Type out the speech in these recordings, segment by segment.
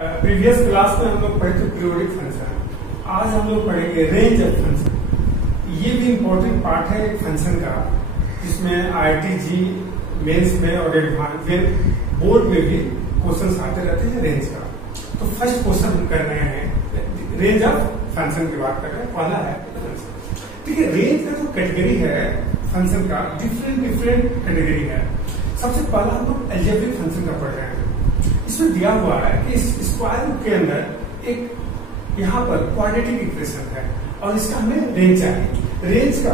Previous class में हम लोग पढ़े थे पीरियोडिक फंक्शन। आज हम लोग पढ़ेंगे रेंज ऑफ फंक्शन। ये भी इम्पोर्टेंट पार्ट है एक फंक्शन का, जिसमें IIT-JEE मेंस में और एडवांस में बोर्ड में भी क्वेश्चंस आते रहते हैं रेंज का। तो फर्स्ट क्वेश्चन हम कर रहे हैं रेंज ऑफ फंक्शन की बात कर रहे हैं। पहला है फंक्शन। ठीक है, रेंज का जो कैटेगरी है फंक्शन का डिफरेंट कैटेगरी है। सबसे पहला हम लोग अलजेब्रिक फंक्शन का पढ़ रहे हैं। इसमें दिया हुआ है कि इस स्क्वायर रूट के अंदर एक यहाँ पर क्वाड्रेटिक इक्वेशन है और इसका हमें रेंज चाहिए। रेंज का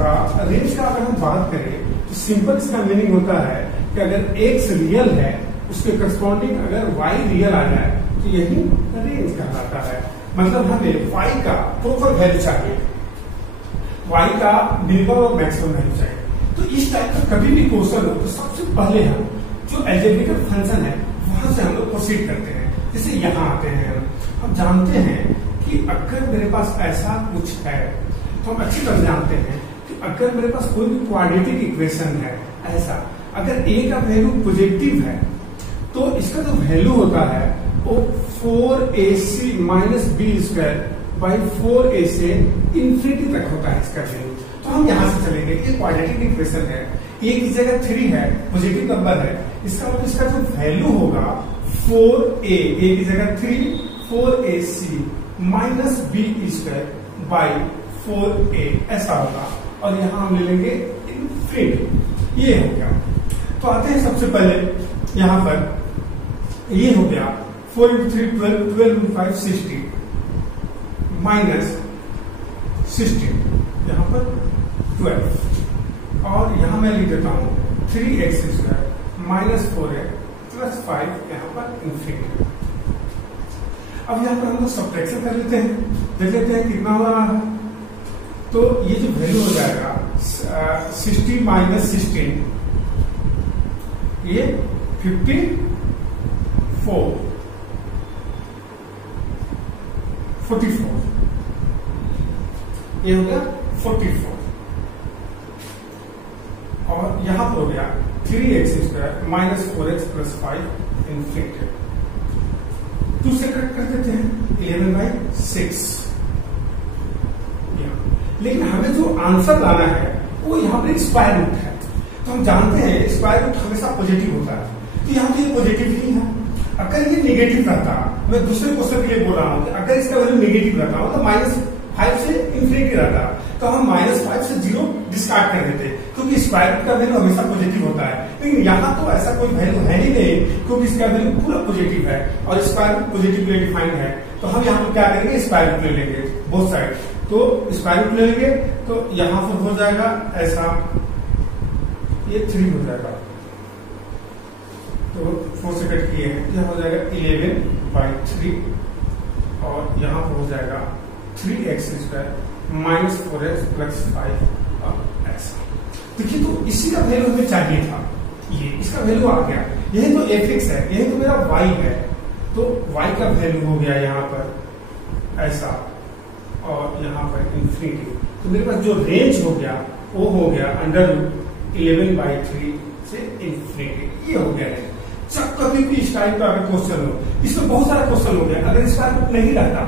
अगर हम बात करें तो सिंपल इसका मीनिंग होता है कि अगर x रियल है उसके करस्पॉन्डिंग अगर y रियल आ जाए तो यही रेंज कहलाता है। मतलब हमें y का प्रॉपर वैल्यू चाहिए, y का मिनिमम और मैक्सिमम वैल्यू चाहिए। तो इस टाइप का कभी भी क्वेश्चन हो तो सबसे पहले हम जो अलजेब्रिक फंक्शन है वहां से हम लोग प्रोसीड करते हैं। जैसे यहाँ आते हैं, हम जानते हैं कि अगर मेरे पास ऐसा कुछ है तो हम अच्छी तरह जानते हैं कि अगर मेरे पास कोई भी क्वाड्रेटिक इक्वेशन है ऐसा, अगर a का वैल्यू पॉजिटिव है तो इसका जो वैल्यू होता है वो 4ac minus B square by 4a से इंफिनिटी तक होता है इसका वैल्यू। तो हम यहाँ से चलेंगे, ये क्वाड्रेटिक इक्वेशन है, a की जगह 3 है, पॉजिटिव नंबर है, इसका मतलब इसका जो वैल्यू होगा 4a की जगह 3 4ac minus B square by 4a ऐसा होगा और यहाँ हम ले लेंगे इनफिनिटी। ये हो गया। तो आते हैं सबसे पहले यहाँ पर ये हो गया 4 × 3 12 12 × 5 60 माइनस 16 यहाँ पर 12 और यहाँ मैं लिख देता हूँ 3x square minus 4x plus 5 यहाँ पर इन्फिनिटी। अब यहाँ पर हम लोग सब्ट्रैक्शन कर लेते हैं, देख लेते हैं कितना हो रहा है। तो ये जो वैल्यू हो जाएगा 60 माइनस 16 ये 54 44 ये हो गया 44 और यहां पर हो गया 3x square minus 4x plus 5 infinity. 2 से कट कर देते हैं 11/6। लेकिन हमें जो आंसर लाना है वो यहाँ पर स्क्वायर रूट है। तो हम जानते हैं स्क्वायर रूट हमेशा पॉजिटिव होता है, तो यहाँ पे ये पॉजिटिव ही है। अगर ये नेगेटिव रहता, मैं दूसरे क्वेश्चन के लिए बोल रहा हूँ कि अगर इसका वैल्यू नेगेटिव रहता मतलब -5 से इन्फिनिटी रहता तो हम -5 से 0 डिस्कार्ड कर देते, क्योंकि स्क्वायर रूट का वैल्यू हमेशा पॉजिटिव होता है। लेकिन यहाँ तो ऐसा कोई वैल्यू है ही नहीं, क्योंकि इसका वैल्यू पूरा पॉजिटिव है और स्क्वायर रूट पॉजिटिवली डिफाइंड है। तो हम यहाँ पर क्या करेंगे, स्क्वायर रूट ले लेंगे बोथ साइड। तो स्क्वायर रूट ले लेंगे तो यहाँ पर हो जाएगा ऐसा, ये 3 हो जाएगा, तो 4 से कट किए हैं, यहाँ हो जाएगा 11/3 और यहाँ पर हो जाएगा 3x square minus 4x plus 5 और ऐसा। देखिए तो इसी का वैल्यू हमें चाहिए था, ये इसका वैल्यू आ गया। यही तो fx है, यही तो मेरा y है, तो y का वैल्यू हो गया यहाँ पर ऐसा और यहाँ पर इन्फिनिटी। तो मेरे पास जो रेंज हो गया वो हो गया √11/3 से इन्फिनिटी। ये हो गया है। जब कभी भी इस टाइप का अगर क्वेश्चन हो, इसमें बहुत सारा क्वेश्चन हो गया, अगर इसका नहीं रहता,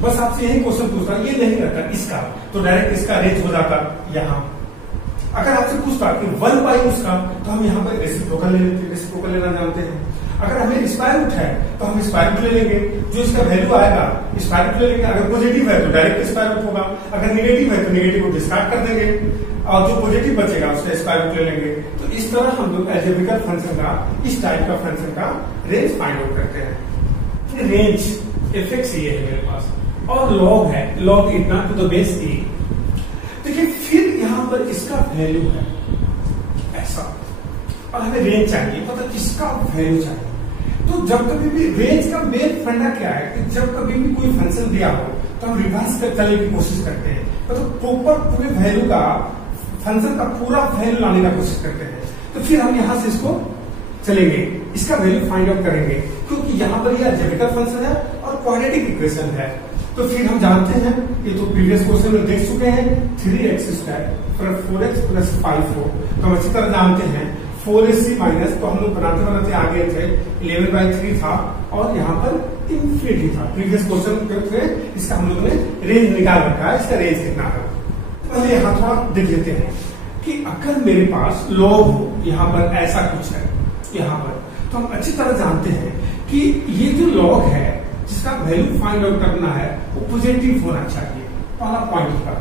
बस आपसे यही क्वेश्चन पूछता ये नहीं रहता इसका, तो डायरेक्ट इसका रेंज हो जाता यहाँ। अगर आपसे पूछता कि 1/, उसका तो हम यहाँ पर रेसिप्रोकल ले लेते, रेसिप्रोकल लेना जानते हैं। अगर हमें स्क्वायर रूट है तो हम स्क्वायर रूट ले लेंगे, जो इसका वैल्यू आएगा स्क्वायर रूट ले लेंगे। अगर पॉजिटिव है तो डायरेक्ट स्क्वायर रूट होगा, अगर नेगेटिव है तो नेगेटिव को डिस्कार्ड कर देंगे और जो पॉजिटिव बचेगा उसका स्क्वायर रूट ले लेंगे। तो इस तरह हम लोग अलजेब्रिक फंक्शन का, इस टाइप का फंक्शन का रेंज फाइंड आउट करते हैं। रेंज एफएक्स ये है मेरे पास और लॉग है, लॉग इतना टू द बेस ए। देखिए फिर यहाँ पर इसका वैल्यू है ऐसा और हमें रेंज चाहिए, मतलब इसका वैल्यू चाहिए। तो जब कभी भी रेंज का मेन फंडा क्या है कि जब कभी भी कोई फंक्शन दिया हो तो हम रिवर्स कर चलने की कोशिश करते हैं, मतलब प्रॉपर पूरे वैल्यू का, फंक्शन का पूरा वैल्यू लाने का कोशिश करते हैं। तो फिर हम यहाँ से इसको चलेंगे, इसका वैल्यू फाइंड आउट करेंगे, क्योंकि यहाँ पर यह अलजेब्रिक फंक्शन है और क्वाड्रेटिक इक्वेशन है। तो फिर हम जानते हैं, ये तो प्रीवियस क्वेश्चन में देख चुके हैं, 3x स्क्वायर 4x प्लस 5 हो, तो हम अच्छी तरह जानते हैं 4ac माइनस, तो हम लोग बनाते बनाते आ गए थे 11/3 था और यहाँ पर इंफिनिटी था। प्रीवियस क्वेश्चन में इसका हम लोगों ने रेंज निकाल रखा है, इसका रेंज कितना है। पहले यहाँ थोड़ा देख लेते हैं कि अगर मेरे पास लॉग हो, यहाँ पर ऐसा कुछ है यहाँ पर, तो हम अच्छी तरह जानते हैं कि ये जो लॉग है जिसका वैल्यू फाइंड आउट करना है वो पॉजिटिव होना चाहिए। पहला पॉइंट का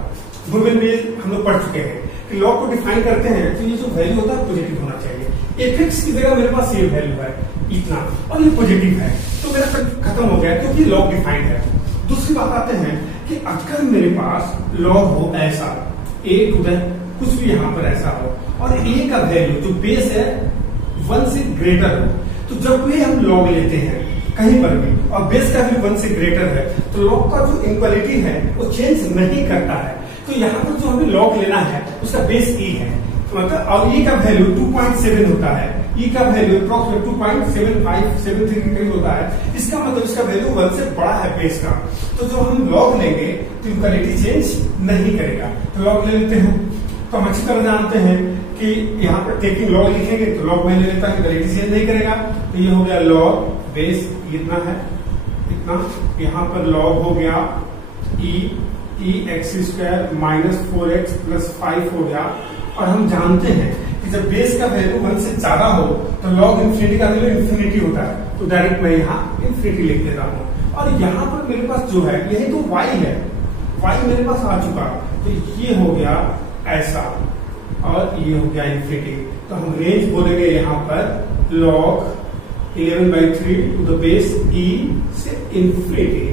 गूगल में हम लोग पढ़ चुके हैं कि लॉग को डिफाइन करते हैं तो ये जो वैल्यू होता है पॉजिटिव होना चाहिए। एफएक्स की जगह मेरे पास ये वैल्यू है इतना और ये पॉजिटिव है तो मेरा खत्म हो गया क्योंकि लॉग डिफाइंड है। दूसरी बात आते हैं कि अगर मेरे पास लॉग हो ऐसा ए टू द कुछ भी यहाँ पर ऐसा हो और ए का वैल्यू जो बेस है 1 से ग्रेटर हो, तो जब भी हम लॉग लेते हैं कहीं पर भी और बेस का वैल्यू 1 से ग्रेटर है तो लॉग का जो इक्वालिटी है वो चेंज नहीं करता है। तो यहाँ पर जो हमें लॉग लेना है उसका बेस ई है, तो मतलब और ई का वैल्यू 2.7 होता है, ई का वैल्यू अप्रोक्सीमेट 2.7573 के करीब होता है। इसका मतलब इसका वैल्यू 1 से बड़ा है बेस का, तो जो हम लॉग लेंगे तो इक्वालिटी चेंज नहीं करेगा। तो लॉग ले लेते हैं, तो हम अच्छी तरह जानते हैं कि यहाँ पर टेकिंग लॉग लिखेंगे तो लॉग में ले लेता है, इक्वालिटी चेंज नहीं करेगा। तो ये हो गया लॉग बेस इतना है इतना, यहाँ पर लॉग हो गया e x square minus 4x plus 5 हो गया। और हम जानते हैं कि जब बेस का वैल्यू 1 से ज्यादा हो तो लॉग इन्फिनिटी का वैल्यू इन्फिनिटी होता है, तो डायरेक्ट मैं यहाँ इन्फिनिटी लिख देता हूँ। और यहाँ पर मेरे पास जो है यही तो y है, y मेरे पास आ चुका, तो ये हो गया ऐसा और ये हो गया इन्फिनिटी। तो हम रेंज बोलेंगे यहाँ पर log 11/3 to the base e से इन्फिनिटी,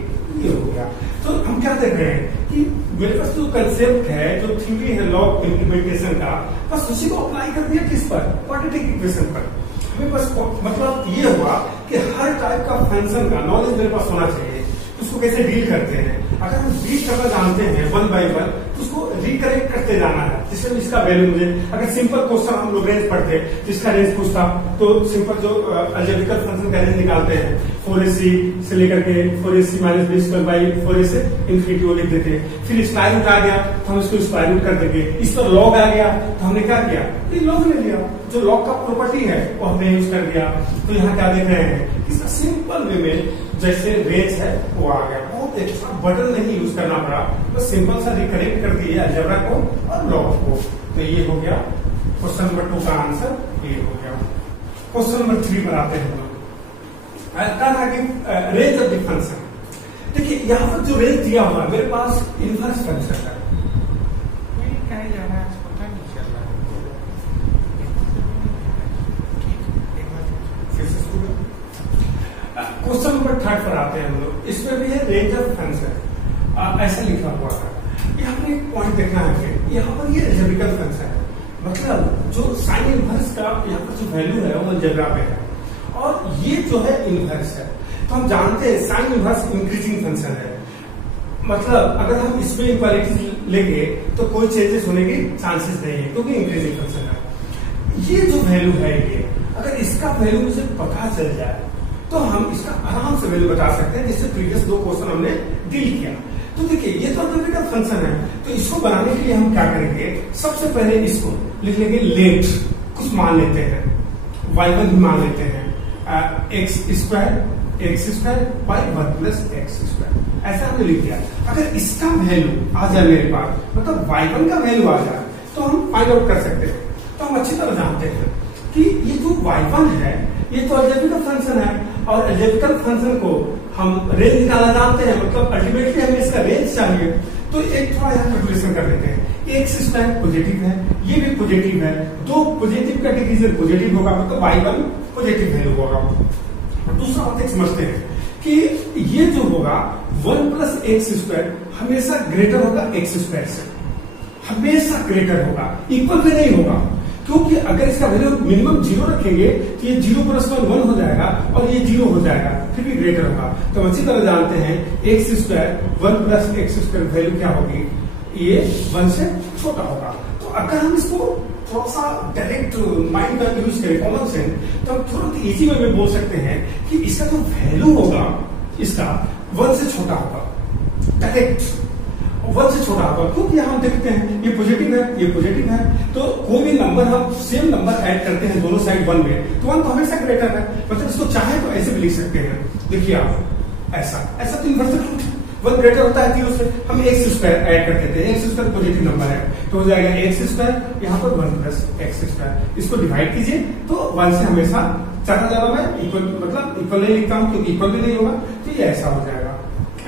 ये हो गया। तो हम क्या देख रहे हैं कि मेरे पास जो कंसेप्ट है, जो थ्योरी है लॉग इम्प्लीमेंटेशन का, बस उसी को अप्लाई कर दिया किस पर, क्वाड्रेटिक इक्वेशन पर। हमें बस मतलब ये हुआ कि हर टाइप का फंक्शन का नॉलेज मेरे पास होना चाहिए, उसको कैसे डील करते हैं। अगर हम डील करना जानते हैं 1 by 1 तो उसको रिकरेक्ट करते जाना है, जिससे इसका वैल्यू मुझे, अगर सिंपल क्वेश्चन हम लोग रेंज पढ़ते जिसका रेंज पूछता तो सिंपल जो अलजेब्रिकल फंक्शन का रेंज निकालते हैं 4ac से लेकर के 4ac minus B square by 4a से इन्फिनिटी वो लिख देते हैं। फिर स्क्वायर रूट आ गया तो हम इसको स्क्वायर रूट कर देंगे, इस पर लॉग आ गया तो हमने क्या किया, ये लॉग ले लिया, जो लॉग का प्रॉपर्टी है वो हमने यूज कर दिया। तो यहाँ क्या देख रहे हैं, इसका सिंपल वे में जैसे रेंज है वो आ गया, बहुत एक्स्ट्रा बटन नहीं यूज करना पड़ा, बस सिंपल सा रिकरेक्ट कर दिया अलजेब्रा को और लॉग को। तो ये हो गया क्वेश्चन नंबर 2 का आंसर, ये हो गया। क्वेश्चन नंबर 3 पर आते हैं हम लोग। रेंज ऑफ द फंक्शन, देखिए यहाँ पर जो रेंज दिया हुआ है मेरे पास इनवर्स फंक्शन है, क्वेश्चन नंबर 3 पर आते हैं हम लोग। इसमें भी है रेंज ऑफ फंक्शन, ऐसा लिखा हुआ है। यहाँ पर एक पॉइंट देखना है, यहाँ पर ये अलजेब्रिकल फंक्शन है, मतलब जो साइन इनवर्स का यहाँ पर जो वैल्यू है वो अलजेब्रा पे है और ये जो है इनवर्स है। तो हम जानते हैं साइन इनवर्स इंक्रीजिंग फंक्शन है, मतलब अगर हम इसमें इक्वालिटी लेंगे तो कोई चेंजेस होने की चांसेस नहीं है क्योंकि इंक्रीजिंग फंक्शन है। ये जो वैल्यू है ये, अगर इसका वैल्यू मुझे पता चल जाए तो हम इसका आराम से वैल्यू बता सकते हैं, जिससे प्रीवियस 2 क्वेश्चन हमने डील किया। तो देखिए ये तो अलजेब्रिकल फंक्शन है, तो इसको बनाने के लिए हम क्या करेंगे, सबसे पहले इसको लिख लेंगे लेट, कुछ मान लेते हैं y1 भी मान लेते हैं, x square by 1 plus x square, ऐसा हमने लिख दिया। अगर इसका वैल्यू आ जाए मेरे पास, मतलब y1 का वैल्यू आ जाए तो हम फाइंड आउट कर सकते हैं। तो हम अच्छी तरह जानते हैं कि ये जो y1 है ये तो अलजेब्रिकल फंक्शन है और अलजेब्रिकल फंक्शन को हम रेंज निकालना जानते हैं, मतलब अल्टीमेटली हमें इसका रेंज चाहिए। तो एक थोड़ा यहाँ कैलकुलेशन कर लेते हैं, एक्स स्क्वायर पॉजिटिव है, ये भी पॉजिटिव है, 2 पॉजिटिव का डिवीजन पॉजिटिव होगा, मतलब y1 पॉजिटिव वैल्यू होगा। दूसरा बात एक समझते हैं कि ये जो होगा 1 प्लस एक्स स्क्वायर हमेशा ग्रेटर होगा एक्स स्क्वायर से, हमेशा ग्रेटर होगा, इक्वल भी नहीं होगा, क्योंकि अगर इसका वैल्यू मिनिमम 0 रखेंगे तो ये 0 + 1 हो जाएगा और ये 0 हो जाएगा, फिर भी ग्रेटर होगा। तो अच्छी तरह जानते हैं x square 1 plus x square value क्या होगी, ये 1 से छोटा होगा। तो अगर हम इसको थोड़ा सा डायरेक्ट माइंड का यूज करें, कॉमन सेंस, तो हम तुरंत इजी वे में बोल सकते हैं कि इसका जो वैल्यू होगा इसका 1 से छोटा होगा डायरेक्ट। वन से छोटा होगा, क्योंकि हम देखते हैं ये पॉजिटिव है, ये पॉजिटिव है, तो कोई भी नंबर हम सेम नंबर ऐड करते हैं दोनों साइड वन में, तो वन तो हमेशा ग्रेटर है, मतलब इसको चाहे तो ऐसे भी लिख सकते हैं। देखिए आप ऐसा तो इन्वर्स वन ग्रेटर होता है जीरो से, हम एक्स स्क्वायर ऐड कर देते हैं, एक्स स्क्वायर पॉजिटिव नंबर है तो हो जाएगा एक्स स्क्वायर, यहाँ पर वन प्लस एक्स स्क्वायर, इसको डिवाइड कीजिए तो वन से हमेशा ज्यादा मैं इक्वल मतलब इक्वल नहीं लिखता हूँ क्योंकि इक्वल भी नहीं होगा, तो ये ऐसा हो जाएगा,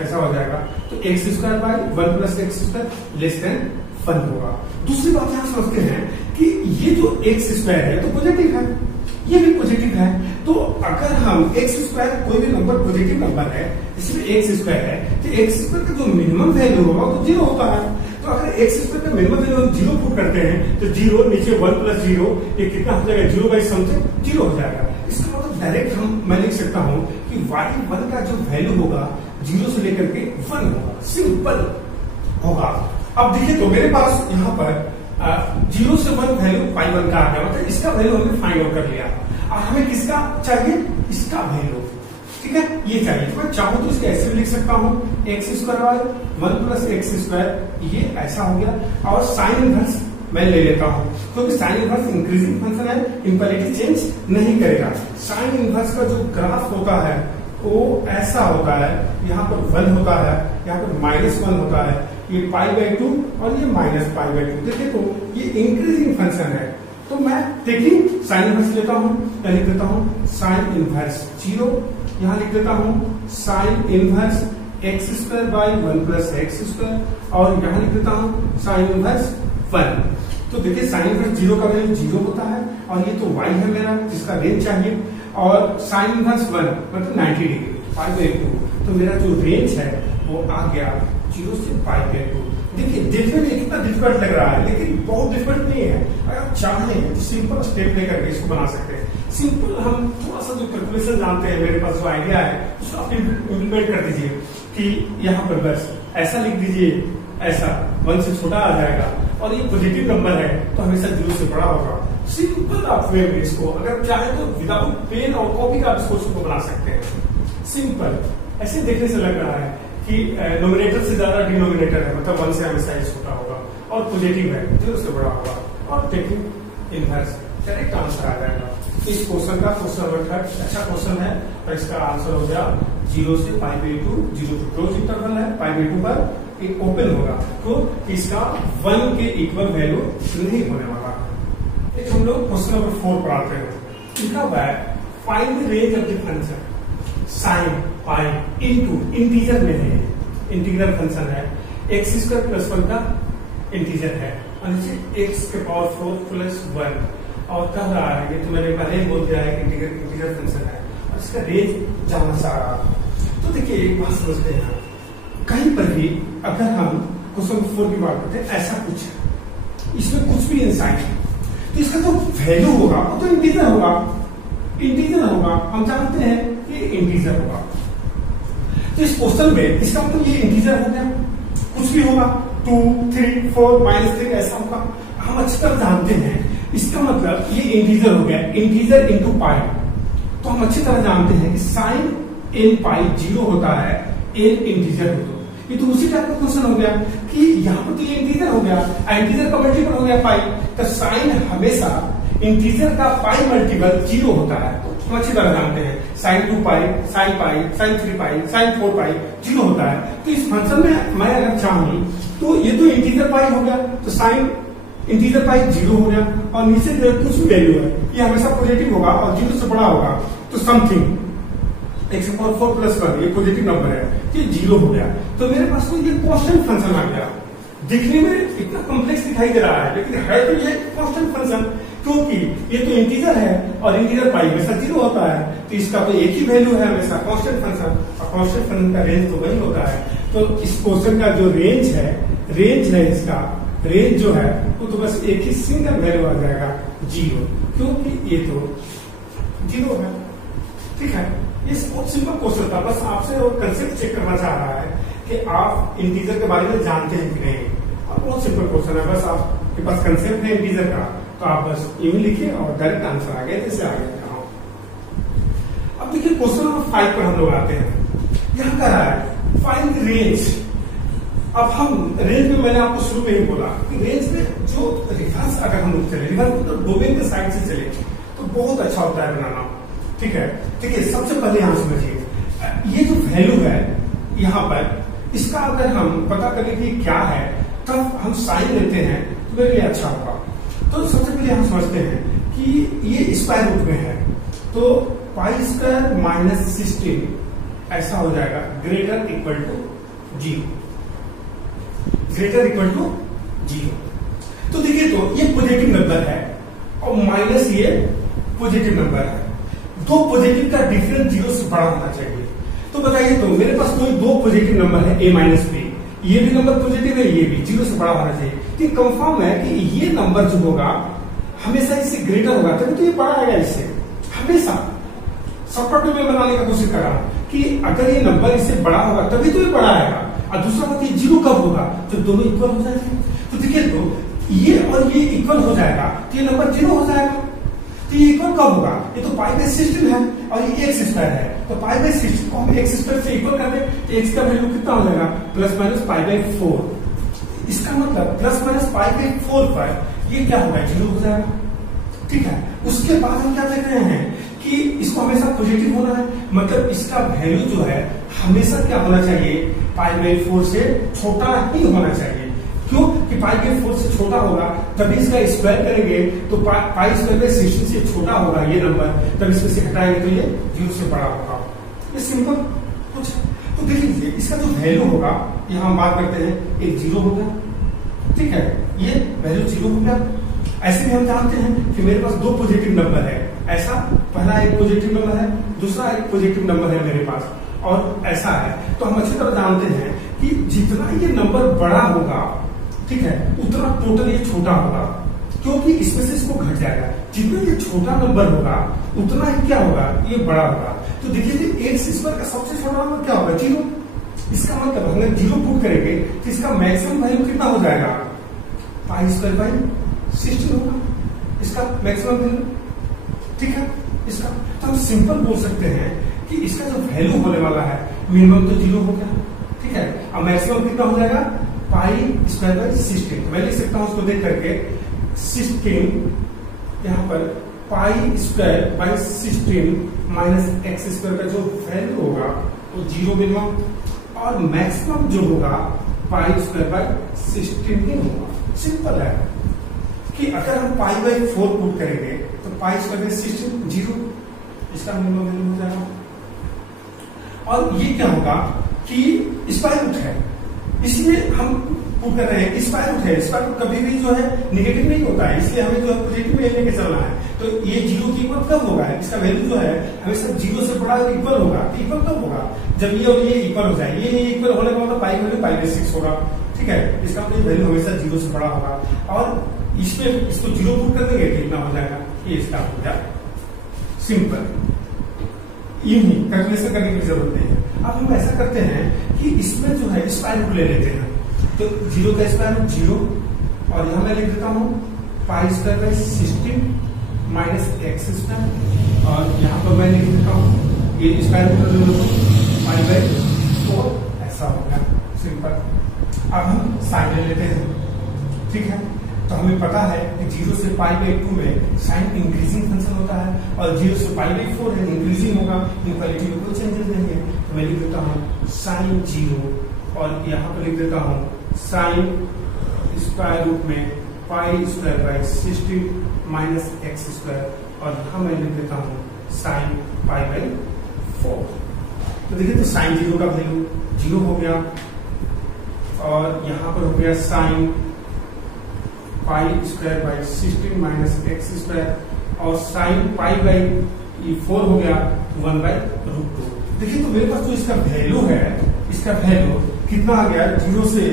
ऐसा हो जाएगा, तो x square by one plus x square less than one होगा। दूसरी बात यहाँ समझते हैं कि ये जो एक्स स्क्वायर है तो पॉजिटिव है, ये भी पॉजिटिव है, तो अगर हम एक्स स्क्वायर कोई भी नंबर पॉजिटिव नंबर है इसमें एक्स स्क्वायर है, तो एक्स स्क्वायर का जो मिनिमम वैल्यू होगा वो तो जीरो होता है, तो अगर एक्स स्क्वायर का मिनिमम वैल्यू हम जीरो पुट करते हैं तो जीरो नीचे वन प्लस जीरो, ये कितना हो जाएगा, जीरो बाई समथिंग जीरो हो जाएगा। इसका मतलब डायरेक्ट मैं लिख सकता हूँ कि वाई वन का जो वैल्यू होगा जीरो से लेकर के वन होगा, सिंपल होगा। अब देखिए तो मेरे पास यहाँ पर जीरो से वन वैल्यू पाई वन का आ गया, मतलब इसका वैल्यू हमने फाइंड आउट कर लिया। अब हमें किसका चाहिए, इसका वैल्यू, ठीक है, ये चाहिए, तो मैं चाहूँ तो इसके ऐसे भी लिख सकता हूँ x square by one plus x square, ये ऐसा हो गया। और साइन इनवर्स मैं ले लेता हूँ क्योंकि साइन इनवर्स इंक्रीजिंग फंक्शन है, इंपैरिटी चेंज नहीं करेगा। साइन इनवर्स का जो ग्राफ होता है वो ऐसा होता है, यहाँ पर वन होता है, यहाँ पर माइनस वन होता है, ये पाई बाई टू और ये माइनस पाई बाई टू। देखिए तो ये इंक्रीजिंग फंक्शन है, तो मैं देखिए साइन इनवर्स लेता हूँ, या लिख देता हूँ साइन इनवर्स जीरो, यहाँ लिख देता हूँ sine inverse x square by one plus x square, और यहाँ लिख देता हूँ साइन इनवर्स वन। तो देखिए साइन इनवर्स जीरो का वैल्यू जीरो होता है, और ये तो वाई है मेरा जिसका रेंज चाहिए, और साइन इनवर्स वन मतलब 90 डिग्री पाई बाई टू, तो मेरा जो रेंज है वो आ गया जीरो से पाई बाई टू। देखिए देखने में कितना डिफिकल्ट लग रहा है, लेकिन बहुत डिफिकल्ट नहीं है, अगर आप चाहें तो सिंपल स्टेप लेकर के इसको बना सकते हैं। सिंपल हम थोड़ा सा जो कैलकुलेशन जानते हैं, मेरे पास जो आइडिया है उसको आप इम्प्लीमेंट कर दीजिए कि यहाँ पर बस ऐसा लिख दीजिए, ऐसा वन से छोटा आ जाएगा, और ये पॉजिटिव नंबर है तो हमेशा जीरो से बड़ा होगा। सिंपल आप वे में इसको अगर चाहे तो विदाउट पेन और कॉपी का आप इसको बना सकते हैं। सिंपल ऐसे देखने से लग रहा है कि नोमिनेटर से ज्यादा डिनोमिनेटर है, मतलब वन से हमेशा ही छोटा होगा, और पॉजिटिव है जीरो से बड़ा होगा, और टेकिंग इनवर्स करेक्ट आंसर आ जाएगा। इस क्वेश्चन का क्वेश्चन नंबर 3 अच्छा क्वेश्चन है, और इसका आंसर हो गया जीरो से pi by two, zero to close interval है, पाई बाई टू पर एक ओपन होगा, तो इसका वन के इक्वल वैल्यू नहीं होने वाला। एक हम लोग क्वेश्चन नंबर 4 पढ़ाते हैं, लिखा हुआ है find the range of the function sine pi into integer में है, इंटीग्रल फंक्शन है, एक्स स्क्वायर प्लस वन का इंटीजर है, और नीचे एक्स के पावर 4 प्लस वन, और कह रहा है ये तो मैंने पहले ही बोल दिया है कि इंटीग्रल फंक्शन है, और इसका रेंज जानना चाह रहा। तो देखिए एक बात समझते हैं, कहीं पर भी अगर हम क्वेश्चन 4 की बात करते हैं, ऐसा कुछ है, इसमें कुछ भी इनसाइड है, तो इसका जो वैल्यू होगा वो तो इंटीजर होगा, इंटीजर होगा, हम जानते हैं कि इंटीजर होगा। तो इस क्वेश्चन में इसका मतलब ये इंटीजर हो गया, कुछ भी होगा 2, 3, 4, -3 ऐसा होगा, हम अच्छी तरह जानते हैं। इसका मतलब ये इंटीजर हो गया, इंटीजर इंटू पाई, तो हम अच्छी तरह जानते हैं कि साइन एन पाई जीरो होता है, एन इंटीजर हो, ये तो उसी टाइप का क्वेश्चन हो गया कि यहाँ पर तो ये इंटीजर हो गया, इंटीजर का मल्टीपल हो गया पाई, तो साइन हमेशा इंटीजर का पाई मल्टीपल जीरो होता है, तो अच्छी तरह जानते हैं साइन 2 पाई, साइन पाई, साइन 3 पाई, साइन 4 पाई जीरो होता है। तो इस फंक्शन में मैं अगर चाहूँ तो ये तो इंटीजर पाई हो गया, तो साइन इंटीजर पाई जीरो हो गया, और नीचे जो कुछ भी वैल्यू है ये हमेशा पॉजिटिव होगा और जीरो से बड़ा होगा, तो something x power 4 plus one ये पॉजिटिव नंबर है, ये जीरो हो गया, तो मेरे पास तो ये कांस्टेंट फंक्शन आ गया। दिखने में इतना कॉम्प्लेक्स दिखाई दे रहा है, लेकिन है तो ये कांस्टेंट फंक्शन, क्योंकि ये तो इंटीजर है और इंटीजर पाई हमेशा जीरो होता है, तो इसका तो एक ही वैल्यू है हमेशा कांस्टेंट फंक्शन, और कांस्टेंट फंक्शन का रेंज तो वही होता है। तो इस क्वेश्चन का जो रेंज है इसका रेंज जो है वो तो बस एक ही सिंगल वैल्यू आ जाएगा जीरो, क्योंकि ये तो जीरो है। ठीक है, ये बहुत सिंपल क्वेश्चन था, बस आपसे वो कंसेप्ट चेक करना चाह रहा है कि आप इंटीजर के बारे में जानते हैं कि नहीं। और बहुत सिंपल क्वेश्चन है, बस आपके पास कंसेप्ट है इंटीजर का, तो आप बस यूं लिखिए और डायरेक्ट आंसर आ गया, जैसे आ गया। अब देखिए क्वेश्चन नंबर 5 पर हम लोग आते हैं। यहाँ कह रहा है फाइंड रेंज अब हम रेंज में, मैंने आपको शुरू में ही बोला कि रेंज में जो रिवर्स अगर हम चले, रिवर्स मतलब डोमेन के साइड से चले तो बहुत अच्छा होता है बनाना। ठीक है, ठीक है। सबसे पहले यहां समझिए, ये जो वैल्यू है यहाँ पर, इसका अगर हम पता करें कि क्या है, तब हम साइन लेते हैं तो मेरे लिए अच्छा होगा। तो सबसे पहले हम समझते हैं कि ये स्क्वायर रूट में है, तो पाई स्क्वायर माइनस 16 ऐसा हो जाएगा greater equal to 0, greater equal to 0। तो देखिए, तो ये पॉजिटिव नंबर है और माइनस ये पॉजिटिव नंबर है। दो पॉजिटिव का डिफरेंस 0 से बड़ा होना चाहिए। तो बताइए, तो मेरे पास कोई दो पॉजिटिव नंबर है a माइनस बी, ये भी नंबर पॉजिटिव है, ये भी 0 से बड़ा होना चाहिए। तो कंफर्म है कि ये नंबर जो होगा हमेशा इससे ग्रेटर होगा, तभी तो ये बड़ा आएगा इससे। हमेशा शॉर्टकट में बनाने का कोशिश कर रहा हूं कि अगर ये नंबर इससे बड़ा होगा तभी तो ये बड़ा आएगा। और दूसरा बात, ये 0 कब होगा? जब दोनों इक्वल हो जाएंगे। तो देखिए, तो ये और ये इक्वल हो जाएगा तो ये नंबर 0 हो जाएगा। तो ये इक्वल कब होगा? ये तो पाई बाई 16 है और ये एक्स स्क्वायर है, तो पाई बाई 16 को हम एक्स स्क्वायर से इक्वल कर दें तो एक्स का वैल्यू कितना हो जाएगा? Plus minus pi by 4। इसका मतलब प्लस माइनस पाई बाई 4 पर ये क्या होगा? 0 हो जाएगा। ठीक है, उसके बाद हम क्या देख रहे हैं कि इसको हमेशा पॉजिटिव होना है, मतलब इसका वैल्यू जो है हमेशा क्या होना चाहिए? पाई बाई 4 से छोटा ही होना चाहिए। क्यों? कि पाई बाई 4 से छोटा होगा तभी इसका स्क्वायर करेंगे तो पाई स्क्वायर बाई 16 से छोटा होगा ये नंबर, तब इसमें से हटाएंगे तो ये 0 से बड़ा होगा। ये सिंपल कुछ। तो देख लीजिए, इसका जो वैल्यू होगा, यहां हम बात करते हैं, एक 0 हो गया। ठीक है, ये वैल्यू 0 हो गया। ऐसे भी हम जानते हैं कि मेरे पास दो पॉजिटिव नंबर है, ऐसा पहला एक पॉजिटिव नंबर है, दूसरा एक पॉजिटिव नंबर है मेरे पास, और ऐसा है। तो हम अच्छी तरह जानते हैं कि जितना ये नंबर बड़ा होगा, ठीक है, उतना टोटल ये छोटा होगा, क्योंकि इसमें से इसको घट जाएगा। जितना ये छोटा नंबर होगा उतना ही क्या होगा? ये बड़ा होगा। तो देखिए, एक्स स्क्वायर का सबसे छोटा नंबर क्या होगा? 0। इसका मतलब अगर 0 पुट करेंगे तो इसका मैक्सिमम वैल्यू कितना हो जाएगा? पाई स्क्वायर बाई 16 होगा इसका मैक्सिमम वैल्यू। ठीक है, इसका तो हम सिंपल बोल सकते हैं कि इसका जो वैल्यू होने वाला है, मिनिमम तो 0 हो गया। ठीक है, अब मैक्सिमम कितना हो जाएगा? Pi square by 16। मैं लिख सकता हूं उसको देख करके, 16 यहाँ पर pi square by 16 minus x square का जो वैल्यू होगा वो 0 मिनिमम, और मैक्सिमम जो होगा पाई स्क्वायर बाई 16 ही होगा। सिंपल है कि अगर हम पाई बाई 4 पुट करेंगे तो पाई स्क्वायर बाई 16 0, इसका मिनिमम वैल्यू हो जाएगा। और ये क्या होगा कि स्क्वायर रूट है, इसलिए हम पुट कर रहे हैं स्क्वायर रूट है। स्क्वायर रूट कभी भी जो है निगेटिव नहीं होता है, इसलिए हमें जो है पॉजिटिव में लेके चलना है। तो ये 0 की इक्वल कब होगा? इसका वैल्यू जो है हमेशा 0 से बड़ा इक्वल होगा। इक्वल कब होगा? जब ये और ये इक्वल हो जाए। ये इक्वल होने का मतलब पाई वैल्यू पाई बाई 6 होगा। ठीक है, इसका मतलब वैल्यू हमेशा 0 से बड़ा होगा, और इसमें इसको 0 पुट कर देंगे कितना हो जाएगा? ये इसका हो जाएगा। सिंपल, यूं ही कैलकुलेशन करने की जरूरत नहीं है। अब हम ऐसा करते हैं कि इसमें जो है स्क्वायर रूट ले लेते हैं। तो 0 का स्क्वायर रूट 0, और यहां मैं लिख देता हूं pi square by 16 minus x square, और यहां पर मैं लिख देता हूं ये स्क्वायर रूट पाई बाई 4, ऐसा हो गया। सिंपल। अब हम साइन ले लेते हैं। ठीक है, तो हमें पता है कि 0 से पाई बाई 2 में साइन इंक्रीजिंग फंक्शन होता है, और 0 से पाई बाई 4 है इंक्रीजिंग होगा। इक्वालिटी में कोई चेंजेस नहीं है, तो मैं लिख देता हूँ साइन 0, और यहाँ पर लिख देता हूँ साइन स्क्वायर रूट में pi square by 16 minus x square, और यहाँ मैं लिख देता हूँ साइन पाई बाई 4। तो देखिए, तो साइन 0 का वैल्यू 0 हो गया, और यहाँ पर हो गया sine pi square by 16 minus x square, और साइन पाई बाई 4 हो गया 1 बाई रूट 2। देखिए, तो मेरे पास जो इसका वैल्यू है, इसका वैल्यू कितना आ गया? 0 से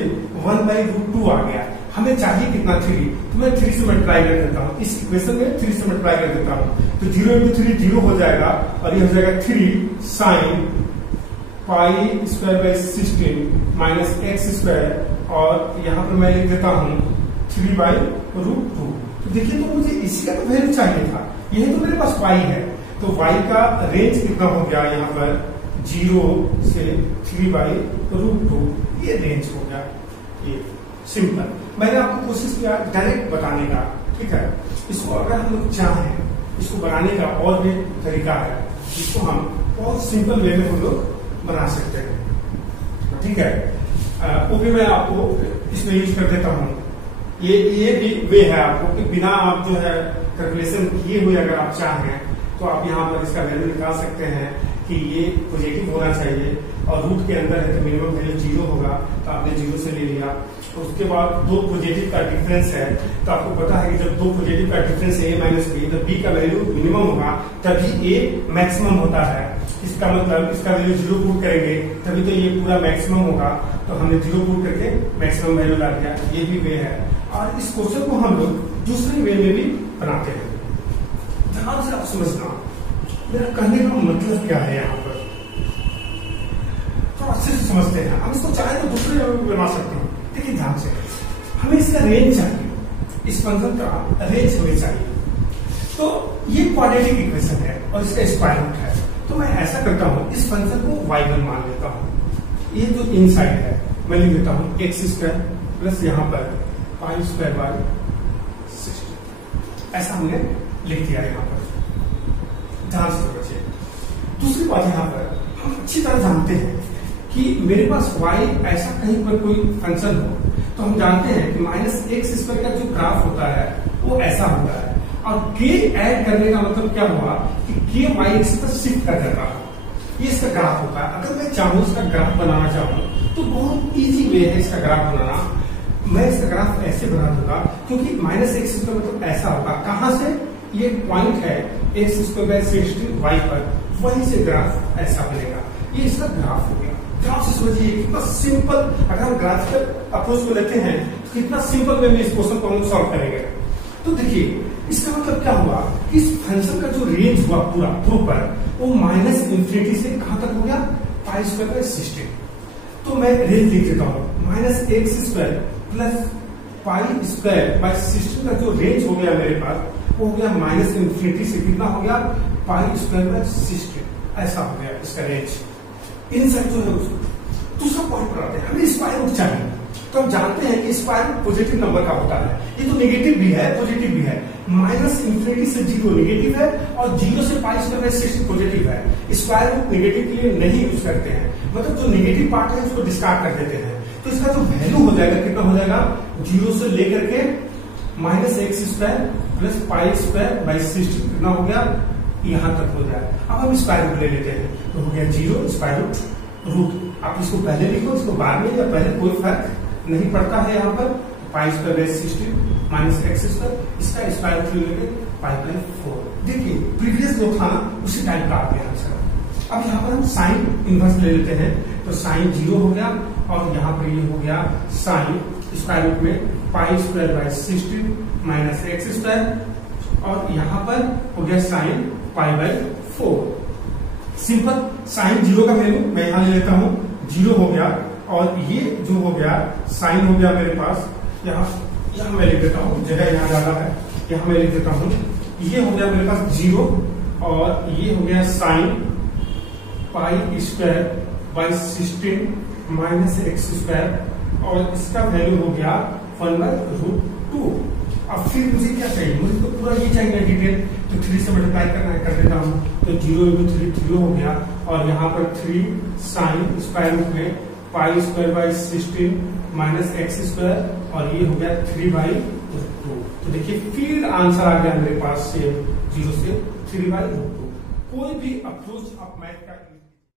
1 बाई रूट 2 आ गया। हमें चाहिए कितना? 3, तो मैं 3 से मल्टीप्लाई कर देता हूँ। इस इक्वेशन में 3 से मल्टीप्लाई कर देता हूँ, तो 0 इंटू 3 0 हो जाएगा, और ये हो जाएगा 3 sine pi square by 16 minus x square, और यहाँ पर मैं लिख देता हूँ 3 बाई रूट 2। तो देखिए, तो मुझे इसी का तो वैल्यू चाहिए था, यही तो मेरे पास y है। तो y का रेंज कितना हो गया? यहाँ पर 0 से 3 बाई रूट 2, ये रेंज हो गया। ये सिंपल। मैंने आपको कोशिश किया डायरेक्ट बताने का, ठीक है। इसको अगर हम लोग चाहें इसको बनाने का और भी तरीका है, इसको हम बहुत सिंपल वे में हम लोग बना सकते हैं, ठीक है। वो भी मैं आपको इसमें यूज कर देता हूँ। ये भी वे है आपको कि बिना आप जो है कैलकुलेशन किए हुए अगर आप चाहें तो आप यहाँ पर इसका वैल्यू निकाल सकते हैं कि ये पॉजिटिव होना चाहिए और रूट के अंदर है तो मिनिमम वैल्यू 0 होगा, तो आपने 0 से ले लिया। तो उसके बाद दो पॉजिटिव का डिफरेंस है, तो आपको पता है कि जब दो पॉजिटिव का डिफरेंस है a माइनस बी, जब b का वैल्यू मिनिमम होगा तभी a मैक्सिमम होता है। इसका मतलब इसका वैल्यू 0 पुट करेंगे तभी तो ये पूरा मैक्सिमम होगा, तो हमने 0 पुट करके मैक्सिमम वैल्यू ला दिया। ये भी वे है और इस क्वेश्चन को हम लोग दूसरे वे में भी बनाते हैं। ध्यान से आप समझना मेरा कहने का मतलब क्या है। यहाँ पर तो अच्छे से समझते हैं। हम इसको चाहे तो दूसरे वे में बना सकते हैं। देखिए ध्यान से, हमें इसका रेंज चाहिए, इस फंक्शन का रेंज हमें चाहिए। तो ये क्वाड्रेटिक इक्वेशन है और इसका स्क्वायर रूट है, तो मैं ऐसा करता हूं इस फंक्शन को y1 मान लेता हूं। ये जो इनसाइड है मैं लिख देता हूं एक्स स्क्वायर प्लस यहाँ पर पाई स्क्वायर बाय 60, ऐसा हमने लिख दिया यहाँ पर। ध्यान से समझिए। दूसरी बात यहाँ पर हम अच्छी तरह जानते हैं कि मेरे पास y ऐसा कहीं पर कोई फंक्शन हो तो हम जानते हैं कि माइनस एक्स स्क्वायर का जो ग्राफ होता है वो ऐसा होता है, और k ऐड करने का मतलब क्या हुआ कि k y एक्स पर शिफ्ट कर देता है। ये इसका ग्राफ होता है। अगर मैं चाहूँ इसका ग्राफ बनाना चाहूँ तो बहुत इजी वे है इसका ग्राफ बनाना। मैं इसका ग्राफ ऐसे बना दूंगा क्योंकि माइनस एक्स स्क्वायर मतलब ऐसा होगा, कहां से ये पॉइंट है एक्स स्क्वायर बाय 16 y पर, वहीं से ग्राफ ऐसा बनेगा। ये इसका ग्राफ हो गया। ध्यान से समझिए कितना सिंपल। अगर हम ग्राफिकल अप्रोच को लेते हैं तो कितना सिंपल वे में इस क्वेश्चन को हम सॉल्व करेंगे। तो देखिए इसका मतलब क्या हुआ कि इस फंक्शन का जो रेंज हुआ पूरा प्रॉपर वो माइनस इंफिनिटी से कहां तक हो गया, पाई स्क्वायर बाय 16। तो मैं रेंज लिख देता हूं minus x square plus pi square by 16 का जो रेंज हो गया मेरे पास वो हो गया माइनस इंफिनिटी से कितना हो गया, पाई स्क्वायर बाय 16, ऐसा हो गया इसका रेंज। इन सब जो है उसको दूसरा पॉइंट पर आते हैं। हमें स्क्वायर रूट चाहिए, तो हम जानते हैं कि स्क्वायर रूट पॉजिटिव नंबर का होता है। ये तो नेगेटिव भी है पॉजिटिव भी है। माइनस इंफिनिटी से 0 नेगेटिव है और 0 से पाई स्क्वायर बाय 16 पॉजिटिव है। स्क्वायर रूट नेगेटिव के लिए नहीं यूज करते हैं, मतलब जो नेगेटिव पार्ट है उसको डिस्कार्ड कर देते हैं। तो इसका जो वैल्यू हो जाएगा कितना हो जाएगा, 0 से लेकर के minus x square plus pi square by 16 कितना हो गया, यहां तक हो जाए। अब हम स्क्वायर रूट ले लेते हैं तो हो गया 0 स्क्वायर रूट। आप इसको पहले लिखो, इसको बाद में या पहले, कोई फर्क नहीं पड़ता है। यहाँ पर पाई square by 16 minus x square, इसका स्क्वायर रूट लेंगे पाई बाय 4। देखिए प्रीवियस जो था ना उसी टाइप का आ गया आंसर। अब यहाँ पर हम साइन इनवर्स ले लेते हैं, तो साइन 0 हो गया और यहाँ पर ये हो गया साइन स्क्वायर रूट में pi square by 16 minus x square, और यहाँ पर हो गया sine pi by 4। Simple. Sine 0 का वैल्यू मैं यहाँ ले लेता हूँ, 0 हो गया, और ये जो हो गया साइन हो गया मेरे पास, यहाँ मैं लिख देता हूँ, जगह यहाँ ज्यादा है, यहाँ मैं लिख देता हूँ, ये हो गया मेरे पास 0 और ये हो गया sine pi square by 16 minus x square, और इसका वैल्यू हो गया 1/√2। अब फिर मुझे क्या चाहिए, मुझे तो पूरा ये चाहिए डिटेल, तो 3 से मल्टीप्लाई करना है, कर देता हूँ, तो 0 हो गया, और यहाँ पर 3 साइन स्क्वायर रूट में pi square by 16 minus x square, और ये हो गया 3/√2। तो देखिए फिर आंसर आ गया मेरे पास से 0 से 3/√2। कोई भी अप्रोच आप मैथ का